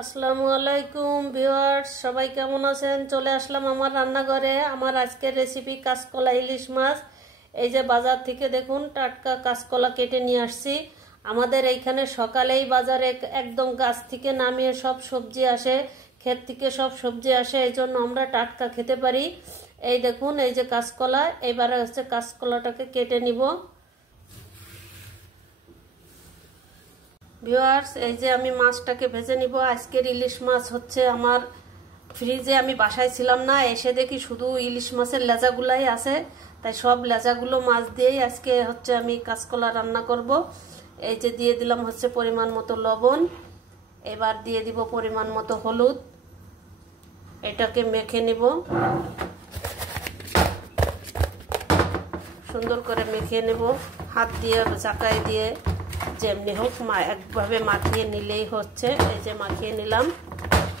আসসালামু আলাইকুম ভিউয়ার্স, সবাই কেমন আছেন? চলে আসলাম আমার রান্নাঘরে। আমার আজকের রেসিপি কাঁচকলা ইলিশ মাছ। এই যে বাজার থেকে দেখুন টাটকা কাঁচকলা কেটে নিয়ে আসছি। আমাদের এইখানে সকালেই বাজারে একদম গাছ থেকে নামিয়ে সব সবজি আসে, ক্ষেত থেকে সব সবজি আসে, এই জন্য আমরা টাটকা খেতে পারি। এই দেখুন, এই যে কাঁচকলা, এবারে হচ্ছে কাঁচকলাটাকে কেটে নিব। ভিউয়ার্স, এই যে আমি মাছটাকে ভেজে নিব। আজকের ইলিশ মাছ হচ্ছে আমার ফ্রিজে, আমি বাসায় ছিলাম না, এসে দেখি শুধু ইলিশ মাছের লেজাগুলাই আছে, তাই সব লেজাগুলো মাছ দিয়েই আজকে হচ্ছে আমি কাঁচকলা রান্না করব। এই যে দিয়ে দিলাম হচ্ছে পরিমাণ মতো লবণ, এবার দিয়ে দিব পরিমাণ মতো হলুদ। এটাকে মেখে নিব, সুন্দর করে মেখে নেব হাত দিয়ে, চাকায় দিয়ে, যেমনি হোক একভাবে মাখিয়ে নিলেই হচ্ছে। এই যে মাখিয়ে নিলাম,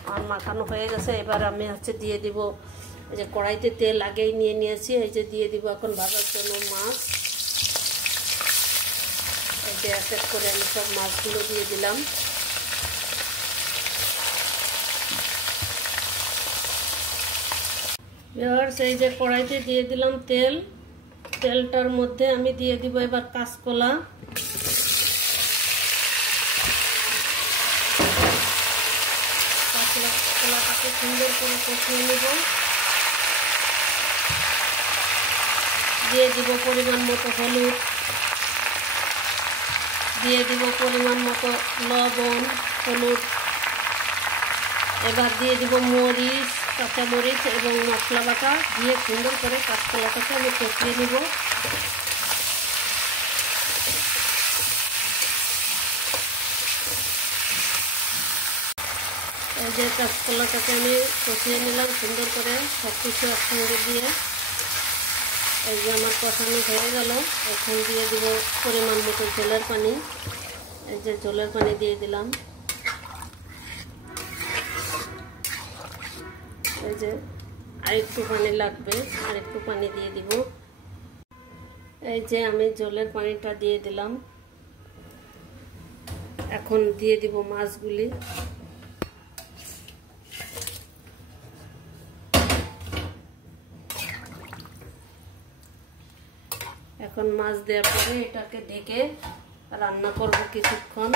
আমার মাখানো হয়ে গেছে। এবার আমি হচ্ছে দিয়ে দিব, এই যে কড়াইতে তেল আগেই নিয়ে নিয়েছি, এই যে দিয়ে দিব এখন ভাজার জন্য মাছ। এই যে এক এক করে আমি সব মাছগুলো দিয়ে দিলাম। এই যে কড়াইতে দিয়ে দিলাম তেল, তেলটার মধ্যে আমি দিয়ে দিব এবার কাঁচকলা। কলাটাকে সুন্দর করে কষিয়ে নেব। দিয়ে দিব পরিমাণ মতো হলুদ, দিয়ে দিব পরিমাণ মতো লবণ, হলুদ। এবার দিয়ে দিব মরিচ, কাঁচামরিচ এবং মশলা বাটা দিয়ে সুন্দর করে কাঁচকলাটাকে আমি কষিয়ে নেব। এই যে কাঁচকলাটাকে আমি কষিয়ে নিলাম সুন্দর করে সব কিছু একসঙ্গে দিয়ে। এই যে আমার কষানো হয়ে গেল, এখন দিয়ে দিব পরিমাণ মতো ঝোলের পানি। এই যে ঝোলের পানি দিয়ে দিলাম। এই যে আরেকটু পানি লাগবে, আরেকটু পানি দিয়ে দিব। এই যে আমি ঝোলের পানিটা দিয়ে দিলাম। এখন দিয়ে দিব মাছগুলি। এখন মাছ দেওয়ার পরে এটাকে ঢেকে রান্না করব কিছুক্ষণ।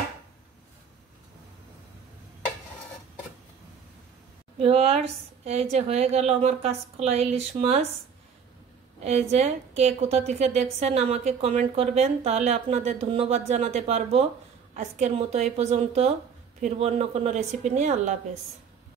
ভিউয়ার্স, এই যে হয়ে গেল আমার কাঁচকলা ইলিশ মাছ। এই যে কে কোথা থেকে দেখছেন আমাকে কমেন্ট করবেন, তাহলে আপনাদের ধন্যবাদ জানাতে পারবো। আজকের মতো এই পর্যন্ত, ফিরবো অন্য কোনো রেসিপি নিয়ে। আল্লাহ হাফেজ।